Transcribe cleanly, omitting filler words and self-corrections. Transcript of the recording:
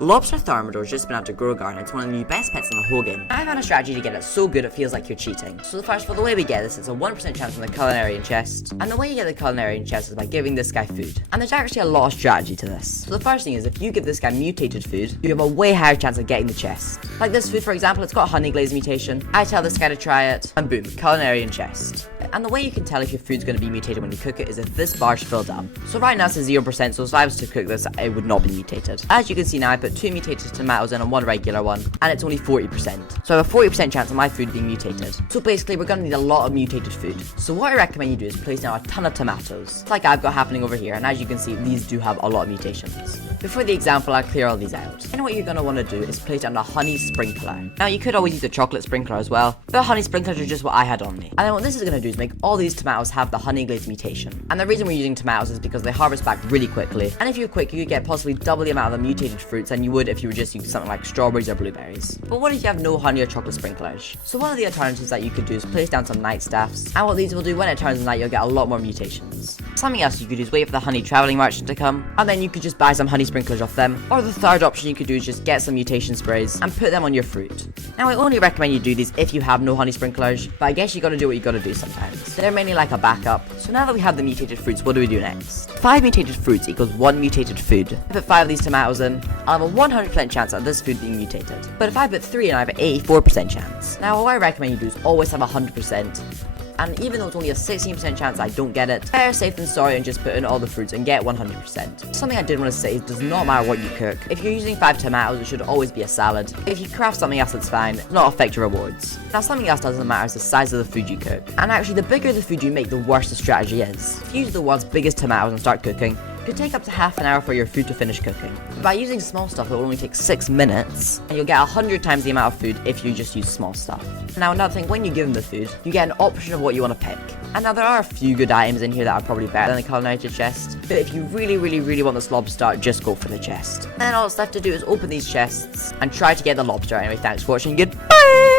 Lobster Thermidor has just been out to grow a garden. It's one of the new best pets in the whole game. I found a strategy to get it so good it feels like you're cheating. So first of all, the way we get this, it's a 1% chance on the culinarian chest. And the way you get the culinarian chest is by giving this guy food. And there's actually a lot of strategy to this. So the first thing is, if you give this guy mutated food, you have a way higher chance of getting the chest. Like this food, for example, it's got a honey glaze mutation. I tell this guy to try it, and boom, culinarian chest. And the way you can tell if your food's going to be mutated when you cook it is if this bar's filled up. So right now it's 0%, so if I was to cook this, it would not be mutated. As you can see now, I put 2 mutated tomatoes in and 1 regular one, and it's only 40%. So I have a 40% chance of my food being mutated. So basically, we're going to need a lot of mutated food. So what I recommend you do is place down a ton of tomatoes, like I've got happening over here, and as you can see, these do have a lot of mutations. Before the example, I'll clear all these out. And what you're going to want to do is place down a honey sprinkler. Now, you could always use a chocolate sprinkler as well, but honey sprinklers are just what I had on me. And then what this is going to do is make all these tomatoes have the honey glaze mutation. And the reason we're using tomatoes is because they harvest back really quickly. And if you're quick, you could get possibly double the amount of the mutated fruits than you would if you were just using something like strawberries or blueberries. But what if you have no honey or chocolate sprinklers? So one of the alternatives that you could do is place down some night staffs. And what these will do, when it turns night, you'll get a lot more mutations. Something else you could do is wait for the honey traveling merchant to come, and then you could just buy some honey sprinklers off them. Or the third option you could do is just get some mutation sprays and put them on your fruit. Now, I only recommend you do these if you have no honey sprinklers, but I guess you gotta do what you gotta do sometimes. They're mainly like a backup. So now that we have the mutated fruits, what do we do next? 5 mutated fruits equals 1 mutated food. If I put 5 of these tomatoes in, I'll have a 100% chance of this food being mutated. But if I put 3 in, I have an 84% chance. Now, what I recommend you do is always have 100%. And even though it's only a 16% chance I don't get it, better safe than sorry and just put in all the fruits and get 100%. Something I did want to say is, it does not matter what you cook. If you're using 5 tomatoes, it should always be a salad. If you craft something else, it's fine. It does not affect your rewards. Now, something else doesn't matter is the size of the food you cook. And actually, the bigger the food you make, the worse the strategy is. If you use the world's biggest tomatoes and start cooking, it could take up to half an hour for your food to finish cooking. But by using small stuff, it will only take 6 minutes, and you'll get 100 times the amount of food if you just use small stuff. Now, another thing, when you give them the food, you get an option of what you want to pick. And now there are a few good items in here that are probably better than the culinary chest, but if you really want this lobster, just go for the chest. And then all that's left to do is open these chests and try to get the lobster. Anyway, thanks for watching, goodbye!